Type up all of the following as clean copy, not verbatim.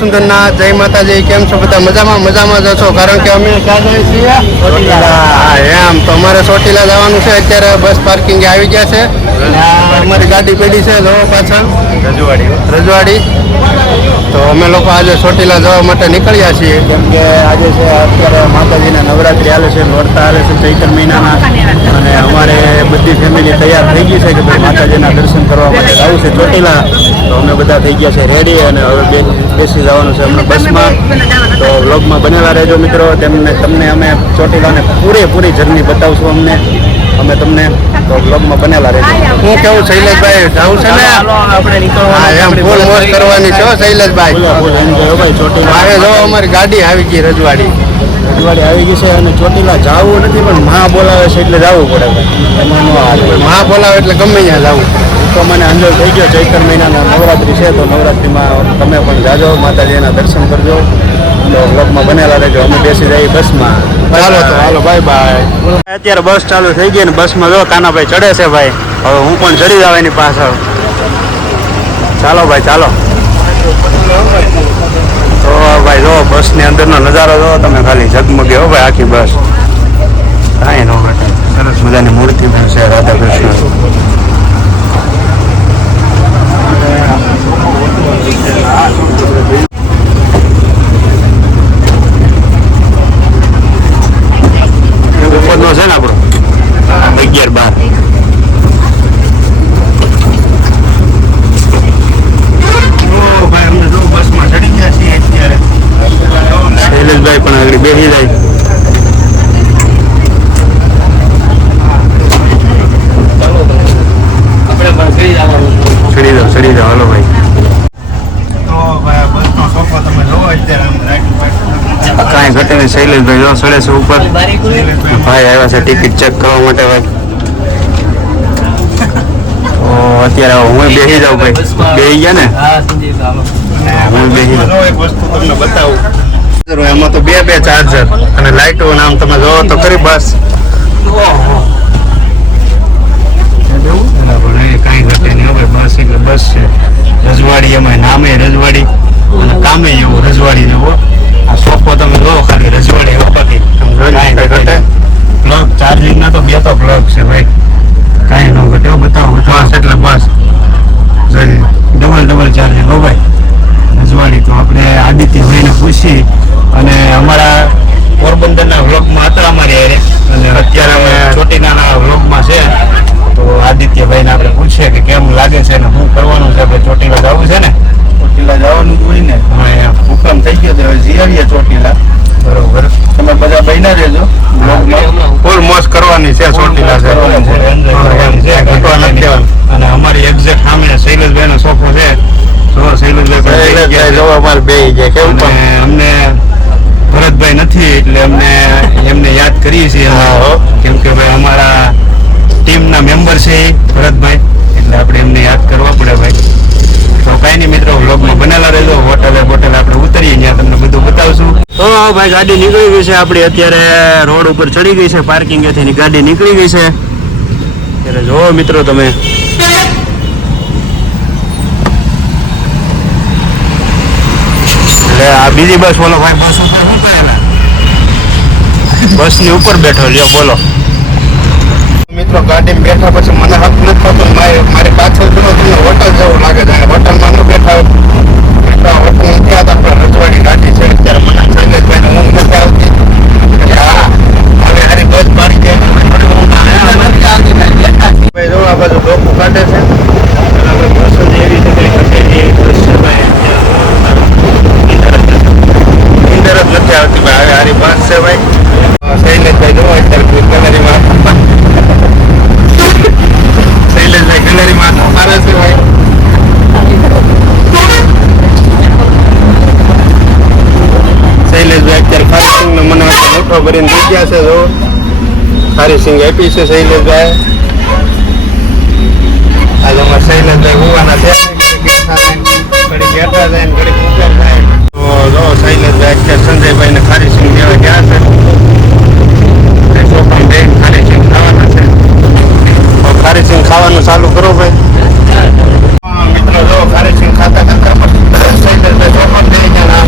સુંદરના જય માતાજી, કેમ છો બધા? મજામાં જશો, કારણ કે અમે ક્યાં જઈએ છીએ? એમ તો અમારે ચોટીલા જવાનું છે. અત્યારે બસ પાર્કિંગ આવી ગયા છે. અમારી ગાડી પડી છે જો પાછળ રજવાડી. તો અમે લોકો આજે ચોટીલા જવા માટે નીકળ્યા છીએ, કેમ કે આજે છે અત્યારે માતાજીના નવરાત્રિ હાલે છે, નોરતા હાલે છે ચૈત્ર મહિનાના, અને અમારે બધી ફેમિલી તૈયાર થઈ ગઈ છે કે ભાઈ માતાજીના દર્શન કરવા માટે જવું છે ચોટીલા. તો અમે બધા થઈ ગયા છે રેડી, અને હવે બેસી જવાનું છે હમણાં બસમાં. તો વ્લોગમાં બનેલા રહેજો મિત્રો, તમને અમે ચોટીલાને પૂરેપૂરી જર્ની બતાવશું અમે તમને. તો વ્લોગમાં બનેલા રહેજો. હું કેવું શૈલેષભાઈ, જવું છે ને આપણે નીકળવાનું એમ ફૂલ મોજ કરવાની છે શૈલેષભાઈ. ભાઈ ચોટીલા હવે જો અમારી ગાડી આવી ગઈ રજવાડી આવી ગઈ છે, અને ચોટીલા જવું નથી પણ મા બોલાવે છે એટલે જવું પડે ભાઈ. એમાં નો હાલ. મહા બોલાવે એટલે ગમે ત્યાં જવું. તો મને અંજળ થઈ ગયો, ચૈત્ર મહિનાના નવરાત્રિ છે, તો નવરાત્રિમાં તમે પણ જાજો, માતાજીના દર્શન કરજો. તો વ્લોગમાં બનેલા રહેજો. અમે બેસી જઈએ બસમાં. ચાલો તો હાલો, બાય બાય. અત્યારે બસ ચાલુ થઈ ગઈ ને બસમાં જો કાનાભાઈ ચડે છે ભાઈ. હવે હું પણ ચડી જાવ એની પાછળ. ચાલો ભાઈ ચાલો. તો ભાઈ જો બસની અંદરનો નજારો જો તમે, ખાલી ઝગમગે હો ભાઈ આખી બસ. કાંઈ નો ઘટે. સરસ મજાની મૂર્તિ પણ છે રાધા કૃષ્ણ. ઉપરનો છે ને આપણો 11-12. શૈલેષભાઈ પણ આગળ બેસી જાય. ચડી જાઓ હાલો ભાઈ. કાંઈ ઘટે નહીં. શૈલેષભાઈ જો ચડે છે ઉપર. ભાઈ આવ્યા છે ટિકિટ ચેક કરવા માટે ભાઈ. તો અત્યારે હું બેસી જાઉં ભાઈ. બેસી ગયા ને? હું બેસી જાઉં. એક વસ્તુ તમને બતાવું. એમાં તો બે ચાર્જર અને લાઇટો નામ તમે જોવો તો ખરી બસ. કાંઈ ઘટે નહીં હવે. બસ એટલે બસ છે. રજવાડી એમાં નામે રજવાડી અને કામે એવું રજવાડી જેવો. આ સોફો તમે જોવો ખાલી રજવાડી વખતે. કાંઈ ઘટે. પ્લગ ચાર્જિંગના તો બે તો પ્લગ છે ભાઈ. કાંઈ ન ઘટે. બતાવો બસ એટલે બસ ડબલ ચાર્જિંગ હો ભાઈ. રજવાડી તો આપણે આદિત્યભાઈને પૂછી, અને અમારા પોરબંદરના વ્લોગમાં હતા અમારી હારે, અને અત્યારે અમે ચોટીલાના વ્લોગમાં છે. તો આદિત્યભાઈને આપણે પૂછીએ કે કેમ લાગે છે ને શું કરવાનું છે. આપણે ચોટીલા જવું છે ને? ચોટીલા જવાનું જ હોય ને. હા એમ હુકમ થઈ ગયો તો હવે જીઆવીએ ચોટીલા. બરોબર. તમે બધા બન્યા રહેજો. ફૂલ મોજ કરવાની છે ચોટીલા છે. અને અમારી એક્ઝેક્ટ સામે શૈલેષભાઈનો સોફો છે. તો શૈલેષભાઈ જો અમારે બે જાય કેવું પણ અમને ભરતભાઈ નથી એટલે એમને યાદ કરીએ છીએ. કેમ કે ભાઈ અમારા ટીમના મેમ્બર છે એ ભરતભાઈ, એટલે આપણે એમને યાદ કરવા પડે ભાઈ. તો કાંઈ નહીં મિત્રો, વ્લોગમાં બનેલા રહેજો. હોટલે આપણે ઉતરીએ ત્યાં તમને બધું બતાવશું. તો ભાઈ ગાડી નીકળી ગઈ છે આપણી. અત્યારે રોડ ઉપર ચડી ગઈ છે. પાર્કિંગેથી ગાડી નીકળી ગઈ છે. ત્યારે જોવો મિત્રો તમે. એટલે આ બીજી બસ બોલો ભાઈ. બસ ઉપર શું કરેલા? બસની ઉપર બેઠો લ્યો બોલો. મિત્રો ગાડીમાં બેઠા પછી મને હક નથી થતો. મારી પાછળ તમને હોટલ જેવું લાગે છે. હોટલમાં ન બેઠા હોટલ નથી આવતા. પણ રજવાડી ગાડી છે. અત્યારે મને શૈલેષભાઈને ઊંઘ નથી આવતી. હવે હારી બસ મારી જાય. ભાઈ જો આ બાજુ ડોકું કાઢે છે. બસ જ એવી છે કંઈ ઘટે નહીં. નીંદર જ નથી આવતી ભાઈ. હવે હારી બસ છે ભાઈ. શૈલેષભાઈ જો અત્યારે ગેલેરીમાં મારે છે ભાઈ. શૈલેષભાઈ અત્યારે ખારીસિંગનો મને મોટો ભરીને થઈ ગયા છે. જો ખારીસિંગ આપી છે શૈલેષભાઈ. આજે અમારે શૈલેષભાઈ હોવાના છે. ઘડી બેઠા જાય ને ઘડી ઉપર થાય. તો જો શૈલેષભાઈ અત્યારે સંજયભાઈને ખારીસિંગ દેવા ગયા છે. ચોખા બે ખારીસિંગ ખાવાના છે. ખારીસિંગ ખાવાનું ચાલુ કરો ભાઈ. મિત્રો જો ખારીસિંગ ખાતા શૈલેષભાઈ ચોખા દઈ ગયા.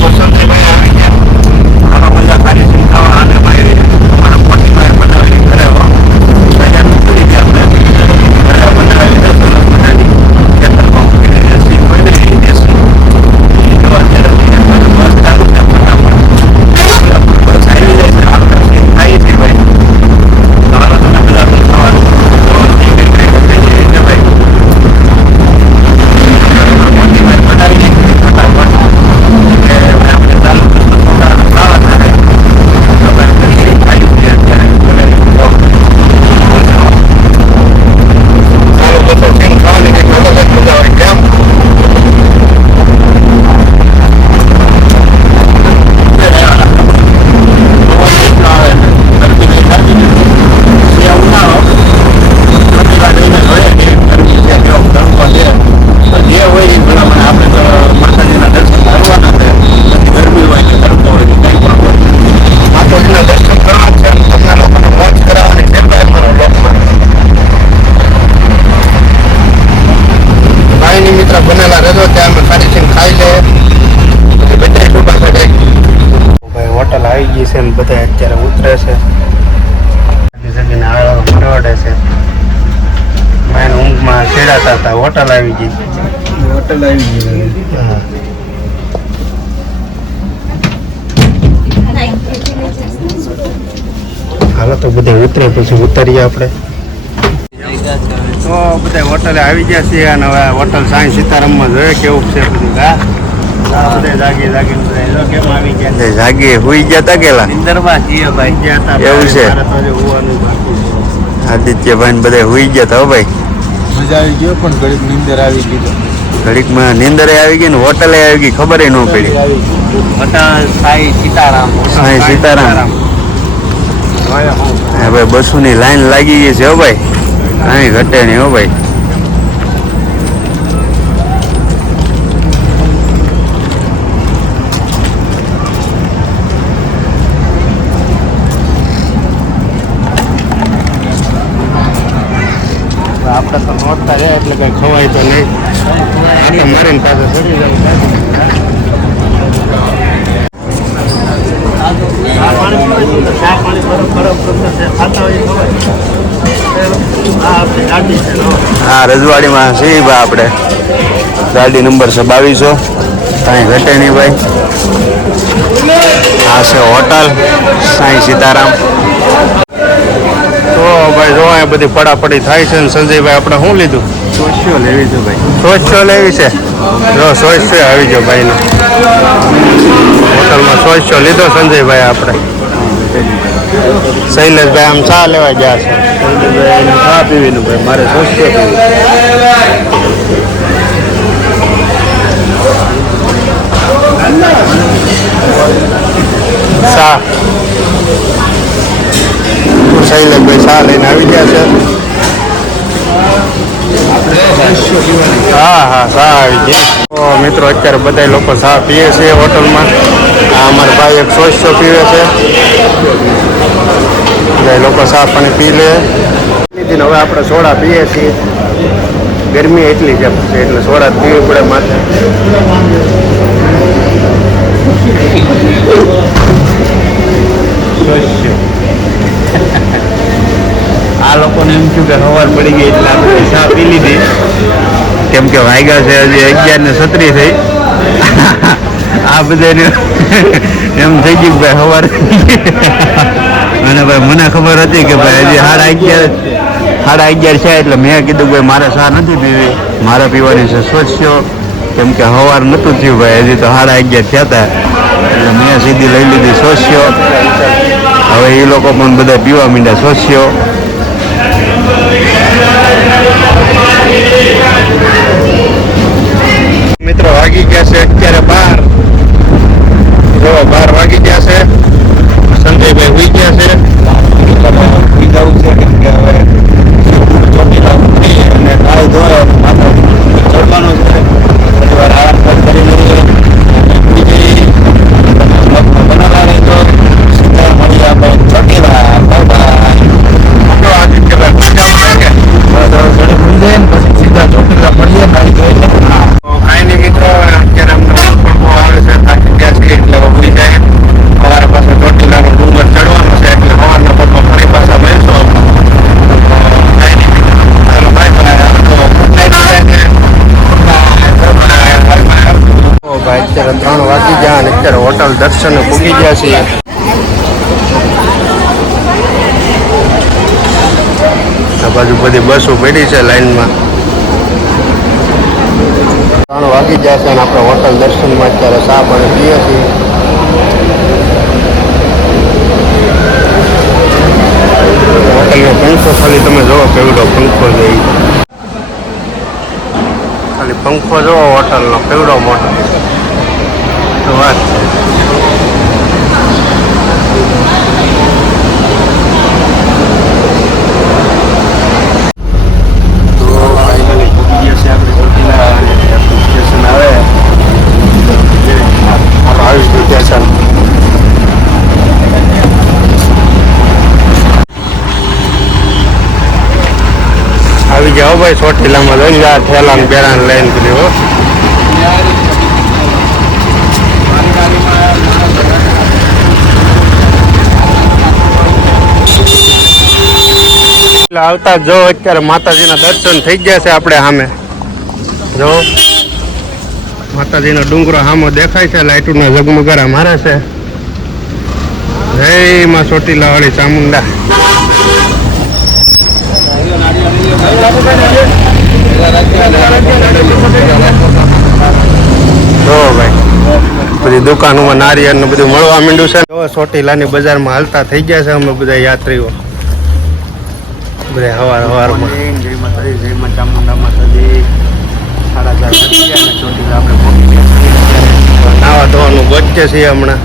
બધા અત્યારે ઉતરે છે, મરવાડે છે. મેન ઊંઘમાં છેડાતા હતા. હોટલ આવી ગઈ. હા. હાલો તો બધે ઉતરે પછી ઉતરીએ આપણે. તો બધા હોટલે આવી ગયા છીએ અને હવે હોટલ સાંઈ સીતારામમાં જોઈએ કેવું છે બધું. જાગી હુઈ ગયા તા કેલા નીંદરમાં છીએ ભાઈ ગયા હતા. એવું છે. આદિત્યભાઈ ને બધા હુઈ ગયા હતા. ભાઈ મજા આવી ગયો પણ ઘડીક નીંદર આવી ગઈ. ઘડીકમાં નીંદરે આવી ગઈ ને હોટલે આવી ગઈ, ખબર ન પડી. હોટલ સાઈ સીતારામ. સાંઈ સીતારામ. હા ભાઈ, બસોની લાઈન લાગી ગઈ છે. હો ભાઈ, કાંઈ ઘટે નહીં. હો ભાઈ, આપણે તો નોટતા જાય એટલે કઈ ખવાય તો નહીં. આટો મારીને પાછો ચડી જાય. હા, રજવાડીમાં છીએ ભાઈ આપણે. ગાડી નંબર છે 2200. કાંઈ ઘટે નહીં ભાઈ. આ છે હોટલ સાંઈ સીતારામ. તો ભાઈ જો અહીંયા બધી પડાપડી થાય છે ને સંજયભાઈ આપણે શું લીધું? સોશિયો લેવી છે ભાઈ. સોશિયો લેવી છે. જો સોશિયો આવી ગયો ભાઈનો. હોટલમાં સોશિયો લીધો સંજયભાઈ આપણે. શૈલેષભાઈ આમ ચા લેવા ગયા છે. શૈલેષભાઈ ચા પીવીનું ભાઈ, મારે સોશિયો પીવું. ચા શૈલેષભાઈ ચા લઈને આવી ગયા છે. હા હા, ચા આવી ગઈ. તો મિત્રો અત્યારે બધા લોકો ચા પીએ છે હોટલમાં. આ અમારા ભાઈ એક સોશિયો પીવે છે. બધા લોકો ચા પાણી પી લે. હવે આપણે સોડા પીએ છીએ. ગરમી એટલી છે એટલે સોડા પીવી પડે માથે. આ લોકોને એમ થયું કે સવાર પડી ગઈ એટલે આપણે ચા પી લીધી. કેમ કે વાગ્યા છે હજી 11:36 થઈ. આ બધાને એમ થઈ ગયું ભાઈ સવાર. અને ભાઈ મને ખબર હતી કે ભાઈ હજી 11:30 છે એટલે મેં કીધું ભાઈ મારે ચા નથી પીવી, મારે પીવાની છે સોશિયો. કેમ કે સવાર નહોતું થયું ભાઈ, હજી તો 11:30 થયા હતા એટલે મેં સીધી લઈ લીધી સોશિયો. હવે એ લોકો પણ બધા પીવા માંડ્યા સોશિયો. મિત્રો વાગી ગયા છે અત્યારે 12. જો 12 વાગી ગયા છે. સંજયભાઈ હુઈ ગયા છે. સુઈ જવું છે કેમ કે હવે ચોટીલા ઉતરી અને કાલ ધોયો માથે ચડવાનું છે. થોડી વાર આરામ કરી લઈએ અને બીજી બનાવવા રહેજો. સીધા મળીએ આપણે ચોટીલા. પછી સીધા ચોટીલા મળીએ. કાંઈ જોઈએ કાંઈ નહીં મિત્રો, અત્યારે અમને પણ બહુ આવે છે. થાકી ગયા છે એટલે ઉભી જાય. અમારા પાસે ચોટીલાનો ડુંગર ચડવાનો છે એટલે સવારના પગમાં ફરી પાછા મળીશું. કાંઈ નહીં ચાલો ભાઈ ભાઈ અત્યારે 3 વાગી ગયા અને અત્યારે હોટલ દર્શને પૂગી ગયા છીએ. આ બાજુ બધી બસો પડી છે લાઈનમાં. 3 વાગી ગયા છે અને આપણે હોટલ દર્શનમાં અત્યારે ચા પાણી પીએ છીએ. હોટલનો પંખો ખાલી તમે જોવો કેવડો પંખો છે. ખાલી પંખો જોવો હોટલનો કેવડો મોટો. તો વાત આવી જાઓ ભાઈ ચોટીલામાં લઈને આ ઠેલાને બેરાને લઈને કર્યો. આવતા જો અત્યારે માતાજીના દર્શન થઈ ગયા છે આપણે સામે જો માતાજીનો ડુંગરો સામો દેખાય છે, લાઇટોના ઝગમગારા મારે છે. જય માં ચોટીલા વાળી ચામુંડા. જો ભાઈ બધી દુકાનોમાં નારિયેળ ને બધું મળવા માંડ્યું છે. જો ચોટીલાની બજારમાં હાલતા થઈ ગયા છે અમે બધા યાત્રીઓ બધા હવારમાં. જય માતાજી, જય માં ચામુંડા માતાજી. 4:30 વાગી ગયા અને ચોટીલા આપણે પહોંચી ગયા. નાવા ધોવાનું ગોચે છે હમણાં.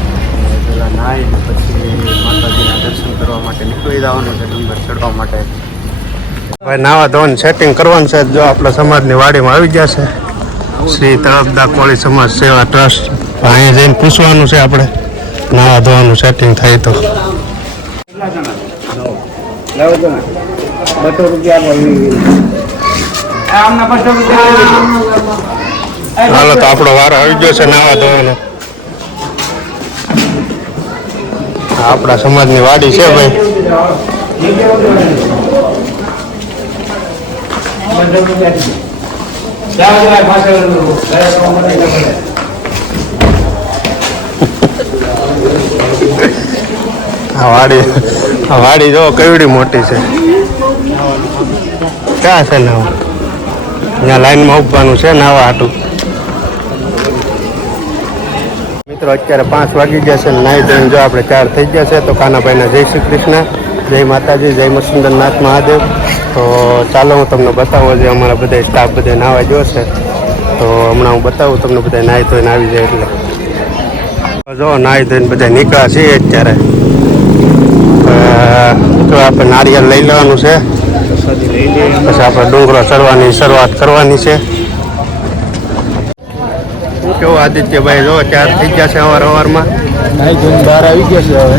પહેલાં નાહીને પછી માતાજીના દર્શન કરવા માટે નીકળી જવાનું છે ડુંગર ચડવા માટે. ભાઈ નાવા ધોવાનું સેટિંગ કરવાનું છે. જો આપણા સમાજની વાડીમાં આવી ગયા છે શ્રી તળપદા કોળી સમાજ સેવા ટ્રસ્ટ. અહીંયા જઈને પૂછવાનું છે આપણે નાવા ધોવાનું સેટિંગ થાય તો. હાલો તો આપણો વારો આવી ગયો છે નાવા ધોવાનો. આપણા સમાજની વાડી છે ભાઈ. આ વાડી જો કેવડી મોટી છે. ક્યાં છે નાવા? અહીંયા લાઈનમાં ઉભવાનું છે નાવા હાટું. મિત્રો અત્યારે 5 વાગી ગયા છે. નાઈ ધોઈને જો આપણે 4 થઈ ગયા છે. તો કાનાભાઈના જય શ્રી કૃષ્ણ, જય માતાજી, જય મસુંદરનાથ મહાદેવ. તો ચાલો હું તમને બતાવું જે અમારા બધા સ્ટાફ બધા નાવા ગયો છે. તો હમણાં હું બતાવું તમને બધા નાહી ધોઈને આવી જાય એટલે. જો નાહી ધોઈને બધા નીકળ્યા છીએ અત્યારે. તો આપણે નારિયેળ લઈ લેવાનું છે, પછી આપણે ડુંગરો ચડવાની શરૂઆત કરવાની છે. કેવું આદિત્યભાઈ જો 4 થઈ ગયા છે સવારમાં. બહાર આવી ગયા છે હવે.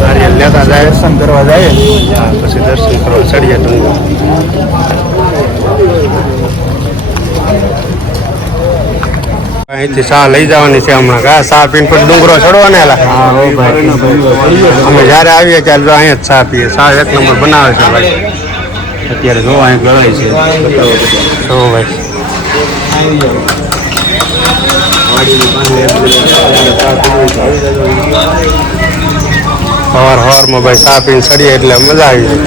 નારિયેળ લેતા જાય, દર્શન કરવા જાય. પછી દર્શન કરવા ચડીએ ડુંગર. અહીંથી ચા લઈ જવાની છે હમણાં. કા ચા પીને પછી ડુંગરો ચડવાને એલા. અમે જ્યારે આવીએ ત્યારે જો અહીંયા જ ચા પીએ. ચા 1 નંબર બનાવે છે ભાઈ. અત્યારે જો અહીં ગળાય છે. જો ભાઈ સવારમાં ભાઈ ચા પીને ચડીએ એટલે મજા આવી જાય.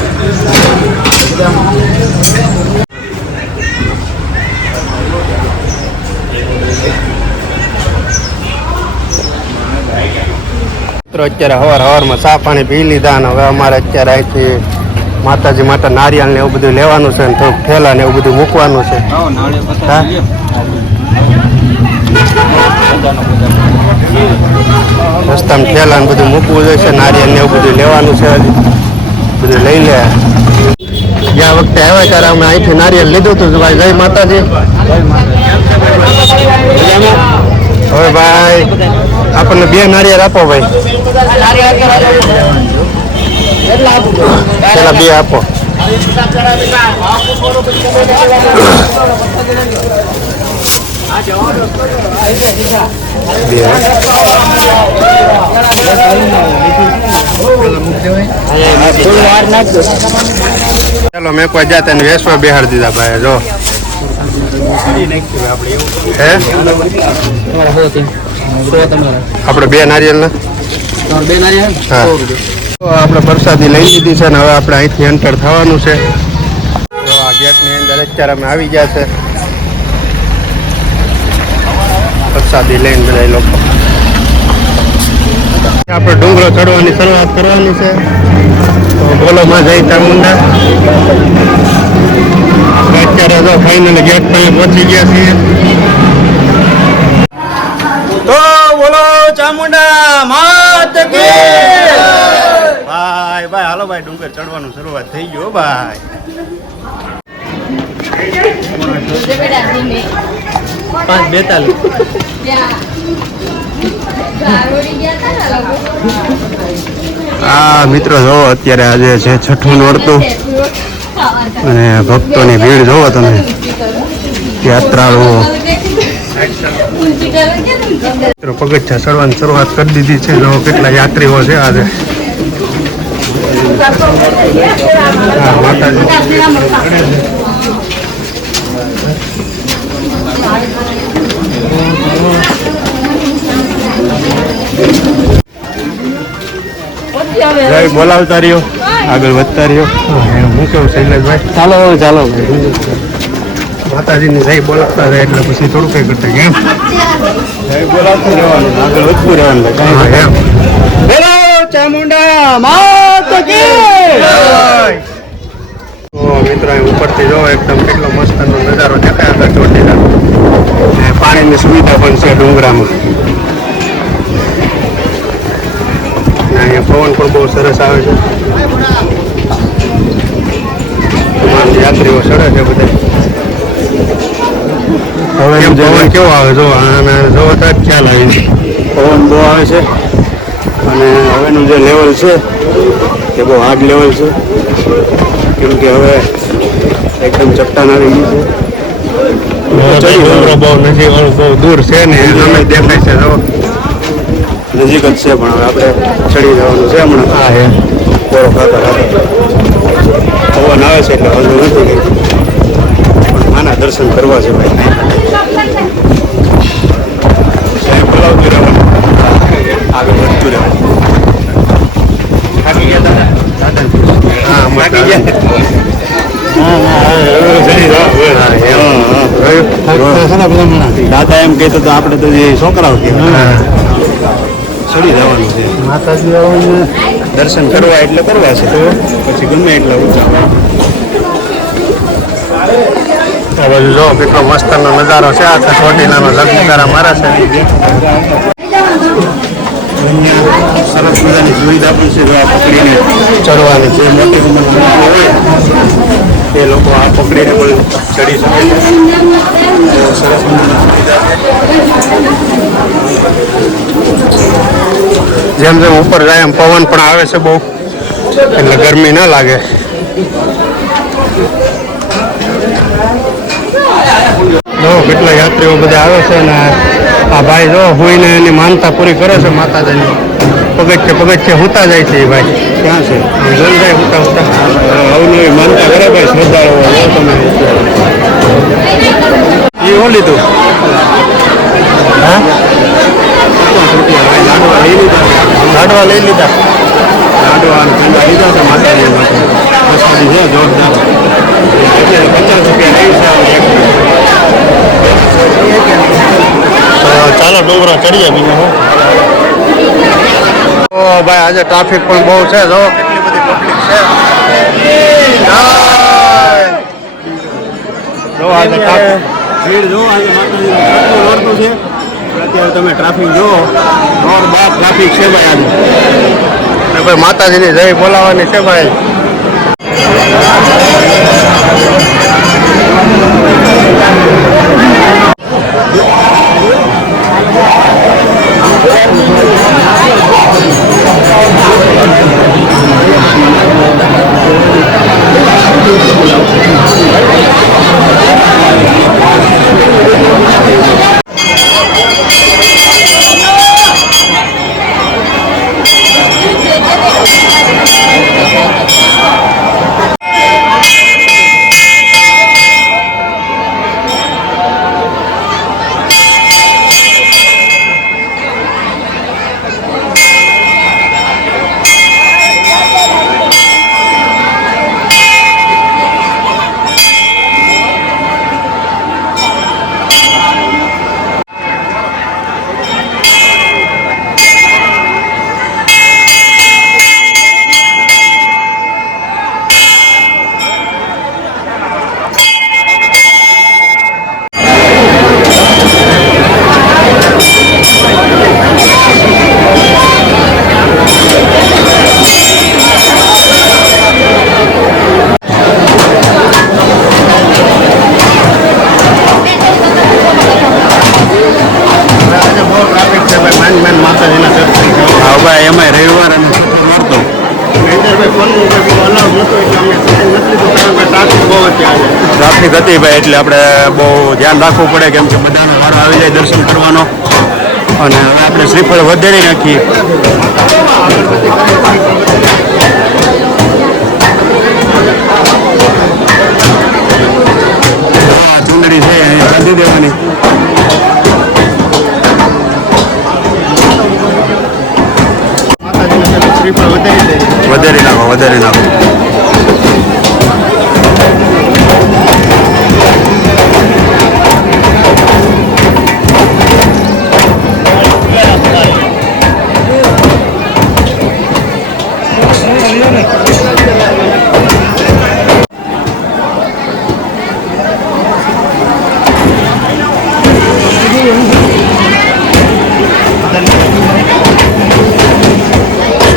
અત્યારે સવારમાં ચા પાણી પી લીધા અને હવે અમારે અત્યારે અહીંથી માતાજી માટે નારિયેળ ને એવું બધું લેવાનું છે ને થોડુંક ઠેલા ને એવું બધું મૂકવાનું છે. હા રસ્તામાં ઠેલા ને બધું મૂકવું જોઈશે. નારિયેળ ને એવું બધું લેવાનું છે. હજી બધું લઈ લે. ગયા વખતે આવ્યા ત્યારે અમે અહીંથી નારિયેળ લીધું હતું ભાઈ. જય માતાજી. હવે ભાઈ આપણને 2 નારિયેળ આપો ભાઈ. પેલા 2 આપો. ચાલો મેં કોઈ જાતે વેસવા બેહાડી દીધા ભાઈ. જો હે આપણે 2 નારિયેળ ના હા આપણે પ્રસાદી લઈ લીધી છે ને હવે આપણે અહીંથી એન્ટર થવાનું છે. તો આ ગેટની અંદર અત્યારે અમે આવી ગયા છે પ્રસાદી લઈને બધા લોકો. આપણે ડુંગરો ચડવાની શરૂઆત કરવાની છે. તો બોલો માં જય ચામુંડા. આપણે અત્યારે તો ફાઇનલી ગેટ પર પહોંચી ગયા છીએ. તો બોલો ચામુંડા માત કી. ભાઈ ભાઈ હાલો ભાઈ ડુંગર ચડવાનું શરૂઆત થઈ ગયો ભાઈ. આ મિત્રો જોવો અત્યારે આજે છે 6ઠું નોરતું અને ભક્તોની ભીડ જોવો તમે. યાત્રાળુઓ પગથિયા ચડવાની શરૂઆત કરી દીધી છે. જો કેટલા યાત્રીઓ છે આજે. હા માતાજી જય બોલાવતા રહ્યો, આગળ વધતા રહ્યો. હું કેવું શૈલેષભાઈ ચાલો ચાલો માતાજીની જય બોલાવતા રહે એટલે પછી થોડું કઈ કરતા કેમ જય બોલાવતું રહેવાનું, આગળ વધતું રહેવાનું. હા એમ બોલો ચામુંડા માત કી તો મિત્રો અહીં ઉપરથી જો એકદમ કેટલો મસ્તનો નજારો દેખાય આગળ ચોટીલા ને પાણીની સુવિધા પણ છે ડુંગરામાં ને અહીંયા પવન પણ બહુ સરસ આવે છે. તમારા યાત્રીઓ ચડે છે બધા. કેમ પવન કેવો આવે જો અને જોવો તો જ ખ્યાલ આવી પવન બહુ આવે છે અને હવેનું જે લેવલ છે એ બહુ હાર્ડ લેવલ છે, કેમ કે હવે એકદમ ચટ્ટાન આવી ગઈ છે. ડુંગરો બહુ નજીક બહુ દૂર છે ને અમે દેખાય છે જો નજીક જ છે પણ હવે આપણે ચડી જવાનું છે હમણાં. હા એ કોરો ખાતા ખાતા પવન આવે છે એટલે વાંધો નથી કંઈ, પણ માના દર્શન કરવા છે ભાઈ. સાહેબ બોલાવતું રહેવાનું, આગળ વધતું રહેવાનું. થાકી ગયા દાદા? હા થાકી ગયા? દાદા એમ કહેતો તો આપણે તો જે છોકરાઓ કહેવાય, ચડી જવાનું છે. માતાજી દર્શન કરવા એટલે કરવા છે, તો પછી ગમે એટલા ઊંચા. આ બાજુ જો કેટલો મસ્તનો નજારો છે. આ તો ચોટીલાનો જગમગારા મારા છે. અહીંયા સરસ મજાની સુવિધા પણ છે, જો આ પકડીને ચડવાની જે મોટી ઉંમરના લોકો હોય એ લોકો આ પકડીને પણ ચડી શકે છે. તો સરસ મજાની સુવિધા છે. જેમ જેમ ઉપર જાય એમ પવન પણ આવે છે બહુ એટલે ગરમી ના લાગે. જો કેટલા યાત્રીઓ બધા આવે છે ને આ ભાઈ જો હોઈને એની માનતા પૂરી કરે છે માતાજીની. પગથિયે હુતા જાય છે એ ભાઈ. ક્યાં છે? આમ જોઈ જાય હુતા હુતા. અવનવી માનતા કરે ભાઈ શ્રદ્ધાળુઓ. જો તમે એ હું લીધું હા લાડવા લઈ લીધા. લાડવા અને ઠંડા લીધા છે માતાજી માટે. પ્રસાદી છે જોરદાર. અત્યારે 50 રૂપિયા આવી છે. તો ચાલો ડુંગરો ચડીએ બીજું હું. તો ભાઈ આજે ટ્રાફિક પણ બહુ છે. જો કેટલી બધી પબ્લિક છે. જો આજે ટ્રાફિક ભીડ જો આજે માતાજીનું નોરતું છે. અત્યારે તમે ટ્રાફિક જુઓ, રોડ બાર ટ્રાફિક છે ભાઈ આજે. ને ભાઈ માતાજીની જય બોલાવવાની છે ભાઈ. ટ્રાફિક હતી ભાઈ એટલે આપણે બહુ ધ્યાન રાખવું પડે કેમ કે બધાનો વારો આવી જાય દર્શન કરવાનો. અને હવે આપણે શ્રીફળ વધારી નાખીએ. બાંધી દેવાની. શ્રીફળ વધારી દઈએ. વધારી નાખો, વધારી નાખો.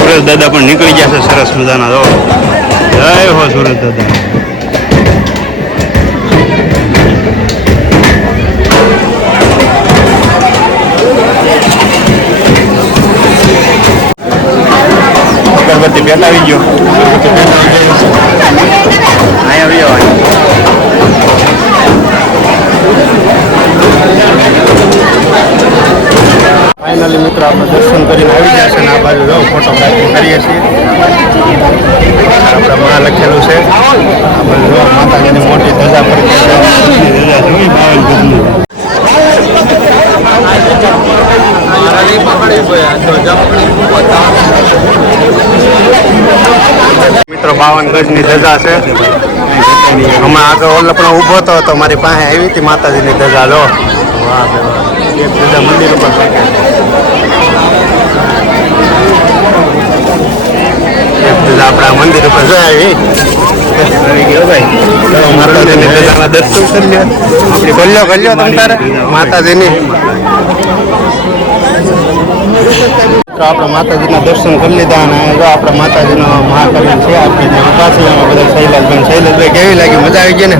સુરજ દાદા પણ નીકળી ગયા છે સરસ મજાના. જો જય હો સુરજ દાદા. અગરબત્તી પેટાવી ગયો. અહીંયા ફાઇનલી મિત્રો આપણે દર્શન કરીને આવી ગયા છે અને આ બાજુ જો ફોટોગ્રાફી કરીએ છીએ. આપણે માં લખેલું છે. આ બાજુ જો માતાજીની મોટી ધજા પર મિત્રો 52 ગજની ધજા છે. હમણાં આગળ ઓલપણો ઊભો હતો તો મારી પાસે આવી હતી માતાજીની ધજા. લો વાહ એક ધજા મંદિર ઉપર આપણા મંદિર ઉપર આવી ગયો ભાઈ. માતાજીની ધજાના દર્શન કરી લ્યો. આપણી ભલ્યો તમે તારે માતાજીની. તો આપણે માતાજીના દર્શન કરી લીધા અને જો આપણે માતાજીનો મહાકાળી છે આપણે જે ઉભા છે એમાં બધા શૈલેષભાઈ કેવી લાગી? મજા આવી ગઈ ને?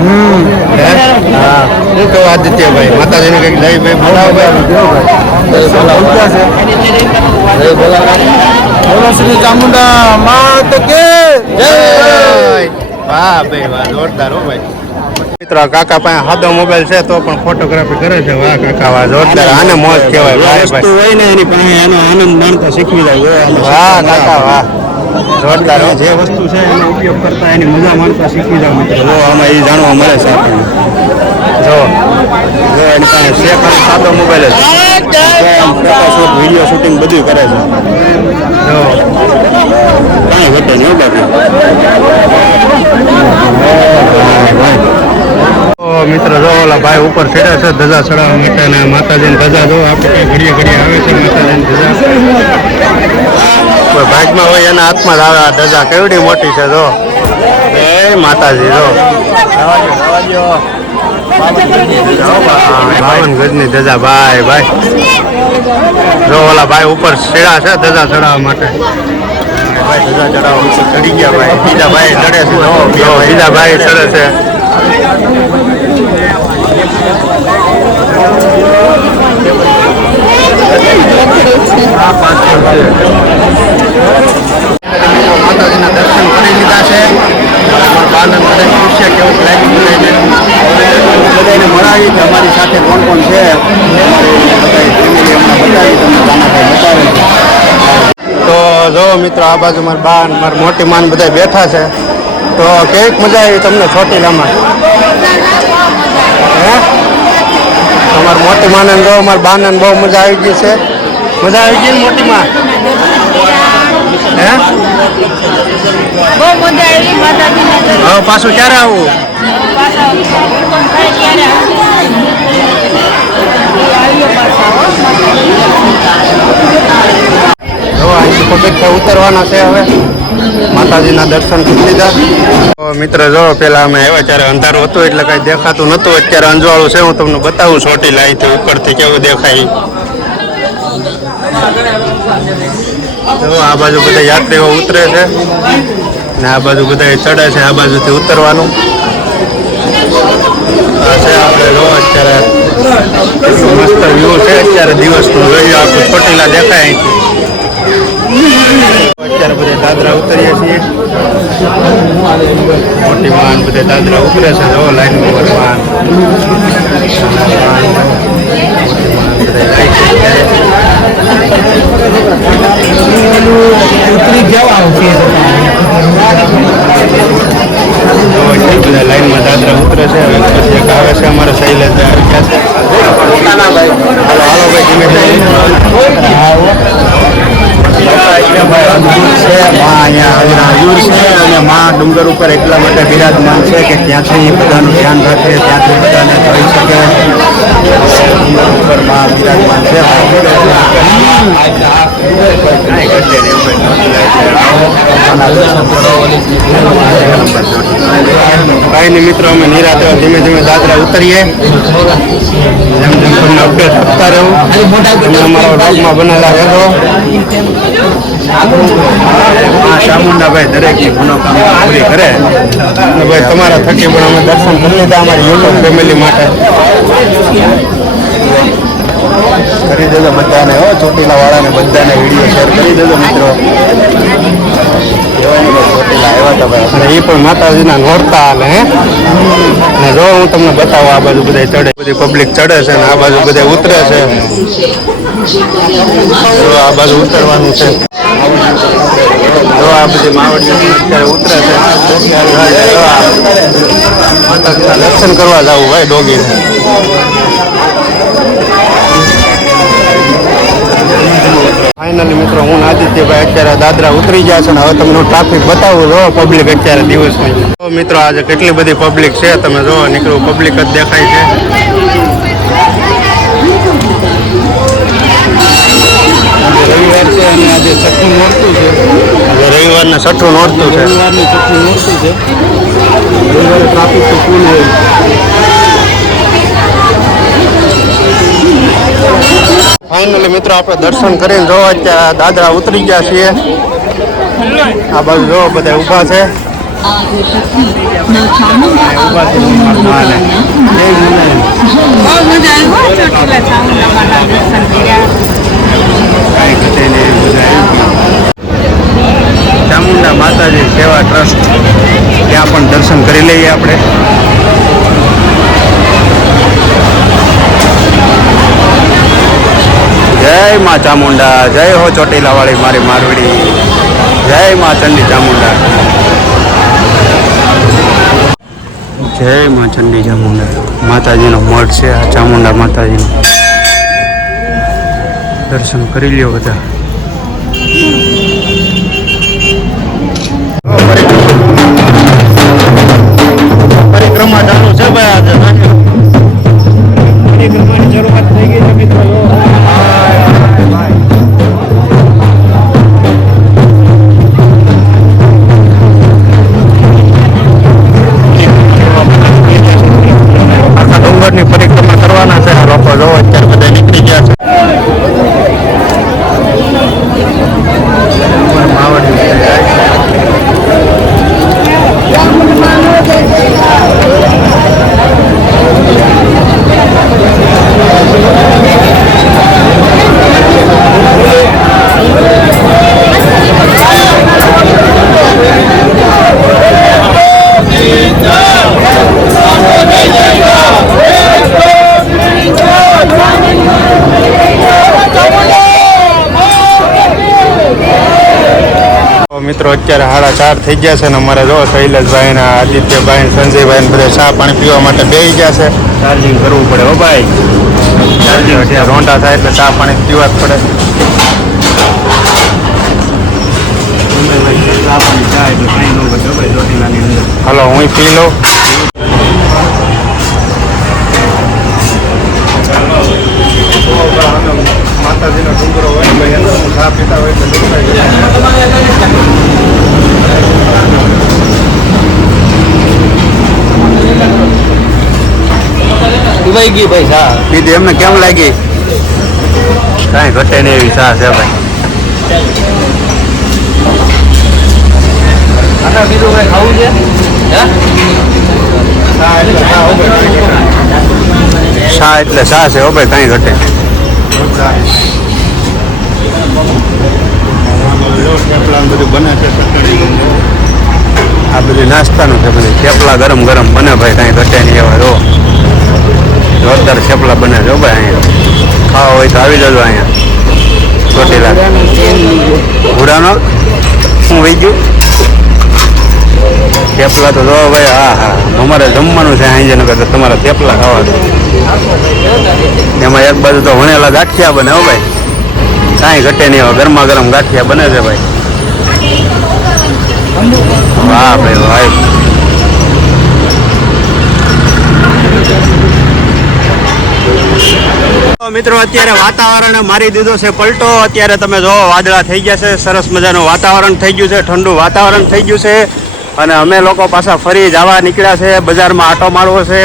હા શું કહું આદિત્યભાઈ? માતાજીને કંઈક જય ભાઈ બોલાવો ભાઈ. શ્રી ચામુંડા માત કે જય. વાહ ભાઈ વાહ, જોરદાર હો ભાઈ. મિત્રો કાકા પાસે સાદો મોબાઈલ છે તો પણ ફોટોગ્રાફી કરે છે. વાહ કાકા વાહ, જોરદાર. આને મોજ કહેવાય ભાઈ ભાઈ. હોય ને એની પાસે એનો આનંદ માણતા શીખવી જાય. વાહ કાકા વાહ, જોરદાર હો. જે વસ્તુ છે એનો ઉપયોગ કરતા એની મજા માણતા શીખવી જાવ મિત્રો. જો આમાં એ જાણવા મળે છે આપણને. જો જો એની પાસે છે ખાલી સાદો મોબાઈલ જ. ફોટો શૂટ, વિડીયો શૂટિંગ બધું કરે છે. જો કાંઈ ઘટે નહીં બાકી. મિત્રો જો ઓલા ભાઈ ઉપર ચડે છે ધજા ચડાવવા માટે અને માતાજીની ધજા જો આપણે ઘડીએ ઘડીએ આવે છે માતાજીની ધજા. કોઈ ભાગમાં હોય એના હાથમાં જ આવે આ ધજા. કેવડી મોટી છે જો. એ માતાજી જો 52 ગજની ધજા ભાઈ ભાઈ. જો ઓલા ભાઈ ઉપર ચડ્યા છે ધજા ચડાવવા માટે. ભાઈ ધજા ચડાવવા ચડી ગયા ભાઈ. બીજા ભાઈ ચડે છે. જો બીજા ભાઈ ચડે છે. માતાજીના દર્શન કરી લીધા છે. આનંદ બધા દૃશ્ય કેવું લાગ્યું બધાને મળાવી કે અમારી સાથે કોણ કોણ છે તો જો મિત્રો આ બાજુ મારા બા મારી મોટી માન બધા બેઠા છે. તો કેવીક મજા આવી તમને ચોટીલામાં? હે તમારી મોટી માને જો મારા બાને બહુ મજા આવી ગઈ છે. મજા આવી ગઈ ને મોટી માં? હે બહુ મજા આવી માતાજીના દર્શન. હવે પાછું ક્યારે આવું? પગથિયા ઉતરવાના છે હવે. માતાજીના દર્શન કરી લીધા. તો મિત્ર જો પેલા અમે આવ્યા ત્યારે અંધારું હતું એટલે કઈ દેખાતું નતું. અત્યારે અંજવાળું છે. હું તમને બતાવું ચોટીલા અહીંથી ઉપરથી કેવું દેખાય. જો આ બાજુ બધા યાત્રીઓ ઉતરે છે ને આ બાજુ બધા ચડે છે. આ બાજુથી ઉતરવાનું આ છે. આપણે જો અત્યારે મસ્ત વ્યૂ છે. અત્યારે દિવસનું જોઈએ આખું ચોટીલા દેખાય અહીંથી. અત્યારે બધા દાદરા ઉતરીએ છીએ. મોટી વાહન બધા દાદરા ઉતરે છે. જો લાઈન ઉપર વાહન ઉતરી જવા બધા લાઈનમાં દાદરા ઉતરે છે. હવે પછી એક આવે છે અમારા શૈલેષભાઈ આવી ગયા છે. હાલો હાલો ભાઈ ધીમે ધીમે હજુર છે અને માં ડુંગર ઉપર એટલા માટે બિરાજમાન છે કે ત્યાંથી બધાનું ધ્યાન રાખે, ત્યાંથી બધાને જોઈ શકે. ડુંગર ઉપર માં બિરાજમાન છે. ભાઈ ને મિત્રો અમે નિરાતે ધીમે ધીમે દાદરા ઉતરીએ. જેમ જેમ તમને અપડેટ આપતા રહું તમે અમારા બ્લોગમાં બનેલા રહેજો. ચામુંડાભાઈ દરેકની મનોકામના પૂરી કરે અને ભાઈ તમારા થકી પણ અમે દર્શન કરી લીધા અમારી યુટ્યુબ ફેમિલી માટે. કરી દેજો બધાને હો, ચોટીલા વાળાને બધાને વિડીયો શેર કરી દેજો મિત્રો. ચોટીલા આવ્યા હતા ભાઈ અને એ પણ માતાજીના નોરતા હાલે હે. અને જો હું તમને બતાવું આ બાજુ બધા ચડે, બધી પબ્લિક ચડે છે ને આ બાજુ બધા ઉતરે છે. જો આ બાજુ ઉતરવાનું છે. જો આ બધી માવડીઓ અત્યારે ઉતરે છે. માતાજીના દર્શન કરવા જવું ભાઈ ડોગી. ફાઇનલી મિત્રો હું આદિત્યભાઈ અત્યારે દાદરા ઉતરી ગયા છે ને હવે તમને ટ્રાફિક બતાવું જો પબ્લિક અત્યારે દિવસની. તો મિત્રો આજે કેટલી બધી પબ્લિક છે તમે જો નીકળું પબ્લિક જ દેખાય છે. રવિવાર છે અને આજે છઠ્ઠું નોરતું છે. આજે રવિવારને છઠ્ઠું નોરતું છે. રવિવારનું છઠ્ઠું નોરતું છે. રવિવારે ટ્રાફિક તો ફૂલ હોય. ફાઇનલી મિત્રો આપણે દર્શન કરીને જો અત્યારે દાદરા ઉતરી ગયા છીએ. આ બાજુ જો બધા ઊભા છે. ચામુંડા માતાજી સેવા ટ્રસ્ટ ત્યાં પણ દર્શન કરી લઈએ આપણે. જય માં ચામુંડા, જય હો ચોટીલા વાળી મારી મારવડી, જય માં ચંડી ચામુંડા, જય માં ચંડી ચામુંડા. માતાજીનો મઠ છે આ ચામુંડા માતાજીનો. દર્શન કરી લ્યો બધા. પરિક્રમા ચાલુ છે ભાઈ આજે. પરિક્રમાની શરૂઆત થઈ ગઈ છે મિત્રો. ડુંગરની પરિક્રમા કરવાના છે લોકો જો અત્યારે બધા નીકળી ગયા છે. મિત્રો અત્યારે 4:30 થઈ ગયા છે ને અમારે જો શૈલેષભાઈ ને આદિત્યભાઈ સંજયભાઈ ને બધા ચા પાણી પીવા માટે બેસી ગયા છે. ચાર્જિંગ કરવું પડે હો ભાઈ. ચાર્જિંગ રોંડા થાય એટલે ચા પાણી પીવા જ પડે. હાલો હું પી લઉં. માતાજીનો ડુંગરો હોય ભાઈ એનો ચા પીતા હોય એટલે ડુબાઈ ગઈ ભાઈ ચા પીધી. એમને કેમ લાગી? કાંઈ ઘટે નહીં એવી ચા છે ભાઈ. બીજું કઈ ખાવું છે? ચા એટલે ચા છે હો ભાઈ, કાંઈ ઘટે. બધું બને છે. આ બધું નાસ્તાનું છે. બધું થેપલા ગરમ ગરમ બને ભાઈ, કાંઈ ઘટે નહીં એવા. જો જોરદાર થેપલા બને છે ભાઈ. અહીંયા ખાવા હોય તો આવી જજો. અહીંયા ચોટીલા ભૂરાનો શું વહી ગયું? થેપલા તો જો ભાઈ, હા અમારે જમવાનું છે અહીં નગર, તમારે થેપલા ખાવા છે. એમાં એક બાજુ તો વણેલા ગાંઠિયા બને હો ભાઈ, કાંઈ ઘટે નહીં. હવે ગરમા ગરમ ગાંઠિયા બને છે ભાઈ. વાહ ભાઈ ભાઈ. મિત્રો અત્યારે વાતાવરણ મારી દીધો છે પલટો. અત્યારે તમે જો વાદળા થઈ ગયા છે, સરસ મજાનું વાતાવરણ થઈ ગયું છે, ઠંડુ વાતાવરણ થઈ ગયું છે. અને અમે લોકો પાછા ફરી જવા નીકળ્યા છે, બજારમાં આટો મારવો છે.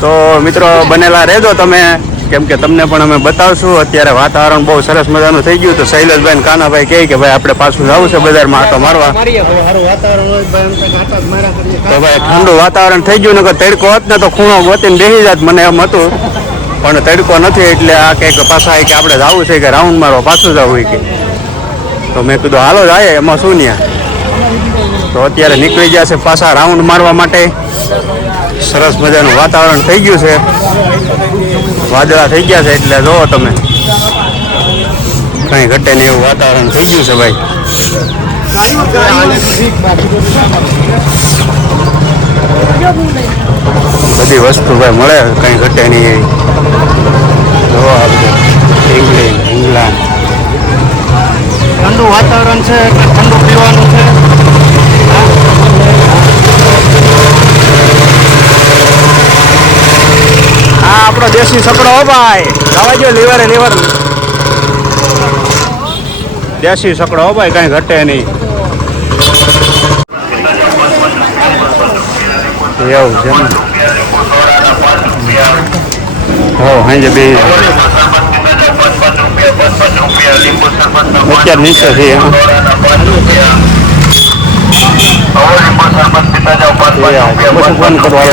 તો મિત્રો બનેલા રહેજો તમે, કેમ કે તમને પણ અમે બતાવશું. અત્યારે વાતાવરણ બહુ સરસ મજાનું થઈ ગયું. તો શૈલેષભાઈ ને કાનાભાઈ કહે કે ભાઈ આપણે પાછું જવું છે બજારમાં આટો મારવા. તો ભાઈ ઠંડુ વાતાવરણ થઈ ગયું, નકર તડકો હોત ને તો ખૂણો ગોતીને બેસી જાત, મને એમ હતું. પણ તડકો નથી એટલે આ કંઈક પાછા કે આપણે જવું છે કે રાઉન્ડ મારવા પાછું જવું કે. તો મેં કીધું હાલો જાય, એમાં શું ન્યા. તો અત્યારે નીકળી ગયા છે પાછા રાઉન્ડ મારવા માટે. સરસ મજાનું વાતાવરણ થઈ ગયું છે, વાદળા થઈ ગયા છે એટલે જોવો તમે, કંઈ ઘટે નહીં એવું વાતાવરણ થઈ ગયું છે ભાઈ. બધી વસ્તુ ભાઈ મળે, કંઈ ઘટે નહીં એવી. જોવો આ બધું ઇંગ્લેન્ડ ઠંડુ વાતાવરણ છે એટલે ઠંડુ પીવાનું છે. હા આપણો દેશી સકડો હો ભાઈ, લાવા જો લીવરે લીવર દેશી સકડો હો ભાઈ, કાંઈ ઘટે નહીં. એવું છે હો હાજે બે અત્યારે નીચે છે. ફોન કરવા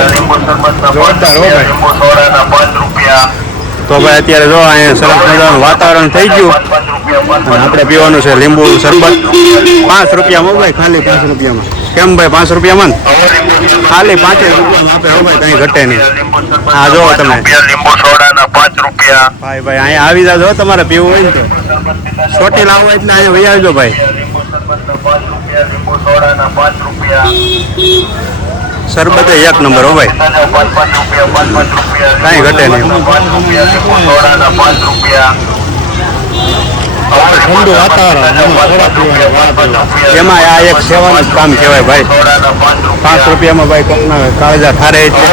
તો ભાઈ અત્યારે જો અહીંયા સરસ મજાનું વાતાવરણ થઈ ગયું. આપણે પીવાનું છે લીંબુ શરબત 5 રૂપિયામાં ભાઈ, ખાલી 5 રૂપિયામાં. કેમ ભાઈ 5 રૂપિયામાં ખાલી 5 રૂપિયામાં આપે હો ભાઈ, કંઈ ઘટે નહીં. હા જો તમે લીંબુ સોડાના 5 રૂપિયા. ભાઈ ભાઈ અહીંયા આવી જાજો, તમારે પીવું હોય ને તો ચોટી લાવો એટલે અહીંયા વહી આવજો ભાઈ. લીંબુ સોડાના 5 રૂપિયા. શરબત એક નંબર હો ભાઈ, કાંઈ ઘટે નહીં. ઠંડુ વાતાવરણ એમાં આ એક સેવાનું જ કામ કહેવાય ભાઈ. 5 રૂપિયામાં ભાઈ કોકના કાળજા ઠારે એટલે.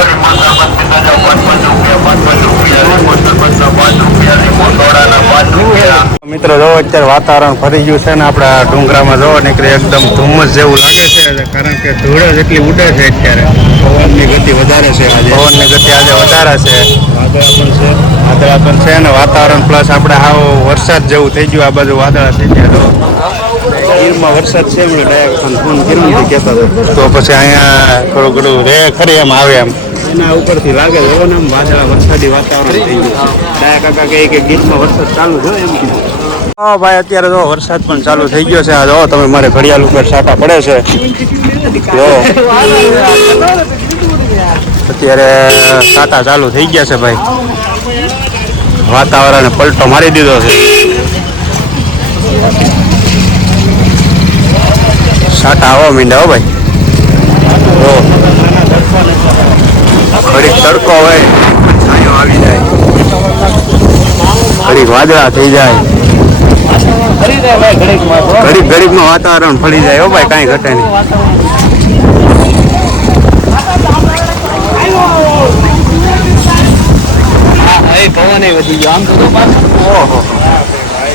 મિત્રો જો અત્યારે વાતાવરણ ફરી ગયું છે ને આપણા ડુંગરામાં જો નીકળે એકદમ ધુમ્મસ જેવું લાગે છે, કારણ કે ધૂળ જેટલી ઉડે છે અત્યારે. પવનની ગતિ વધારે છે આજે, પવનની ગતિ આજે વધારે છે. વાદળા પણ છે ને વાતાવરણ પ્લસ આપણે હાવ વરસાદ જેવું થઈ ગયું. આ બાજુ વાદળા થઈ ગયા. ગીરમાં વરસાદ છે એમ ડાયરેક્ટ ફોન ગીરમાંથી કહેતો હતો. તો પછી અહીંયા થોડું ઘણું રે ખરી એમ આવે એમ એના ઉપરથી લાગે છે ને એમ વાદળા વરસાદી વાતાવરણ થઈ ગયું. ડાયા કાકા કહે કે ગીરમાં વરસાદ ચાલુ છે એમ કીધું. હા ભાઈ અત્યારે જો વરસાદ પણ ચાલુ થઈ ગયો છે. આ જો તમે મારે ઘડિયાળ ઉપર છાંટા પડે છે જો અત્યારે છાંટા ચાલુ થઈ ગયા છે ભાઈ. વાતાવરણે પલટો મારી દીધો છે. છાંટા આવવા માંડ્યા હો ભાઈ. જો ઘડીક તડકો હોય છાંયો આવી જાય, ઘડીક વાદળા થઈ જાય, ઘડીક ઘડીકમાં વાતાવરણ ફરી જાય હો ભાઈ, કાંઈ ઘટે નહીં.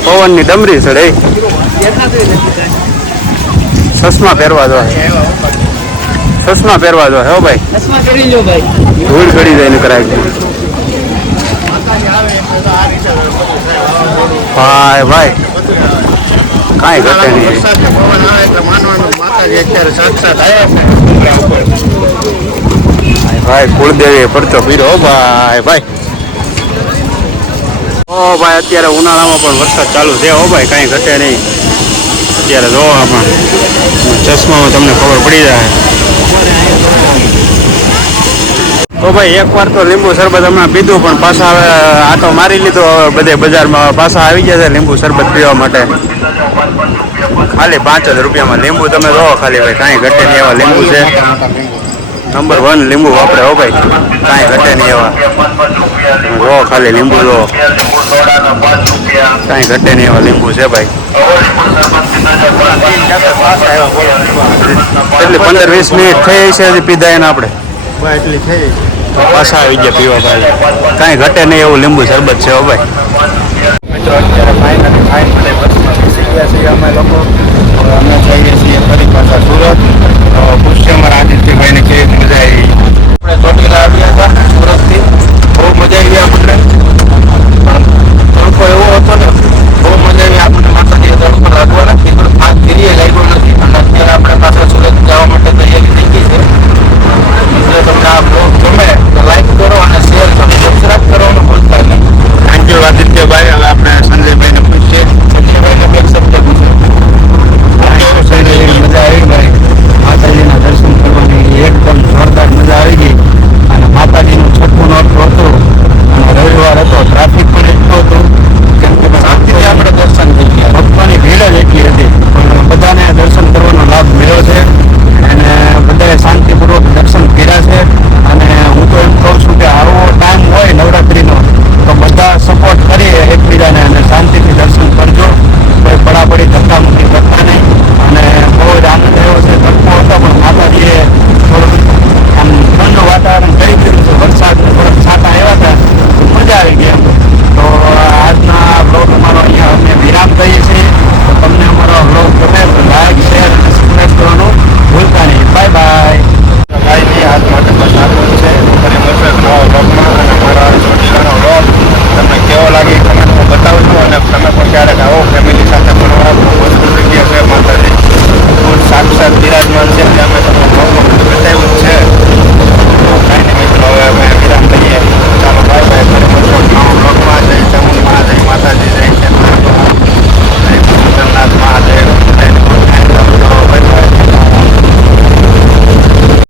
પવનની ડમરી ચડે. ચશ્મા પહેરવા દો, ચશ્મા પહેરવા દો હો ભાઈ, ધૂળ ગળી જાય ને કરાય. ભાઈ ભાઈ કાંઈ ઘટે નહીં. ભાઈ કુળદેવી પરચો પીરો ભાઈ ભાઈ. ઓ ભાઈ અત્યારે ઉનાળામાં પણ વરસાદ ચાલુ છે હો ભાઈ, કાંઈ ઘટે નહીં. અત્યારે જોવા પણ ચશ્મામાં તમને ખબર પડી જાય. તો ભાઈ એકવાર તો લીંબુ શરબત હમણાં પીધું, પણ પાછા હવે આટો મારી લીધો. હવે બધે બજારમાં પાછા આવી ગયા છે લીંબુ શરબત પીવા માટે. ખાલી 5 જ રૂપિયામાં લીંબુ તમે જો ખાલી ભાઈ કાંઈ ઘટે નહીં એવા લીંબુ છે. નંબર 1 લીંબુ વાપરે હો ભાઈ, કાંઈ ઘટે નહીં એવા. જો ખાલી લીંબુ જો, કાંઈ ઘટે નહીં એવા લીંબુ છે ભાઈ. એટલે 15-20 મિનિટ થઈ છે હજી પીધા એને આપણે. એટલી થઈ પાછા આવી ગયા પીવા ભાઈ, કાંઈ ઘટે નહીં એવું લીંબુ શરબત છે હો ભાઈ. મિત્રો અત્યારે ફાઇનલી બસમાં બેસી ગયા છીએ અમે લોકો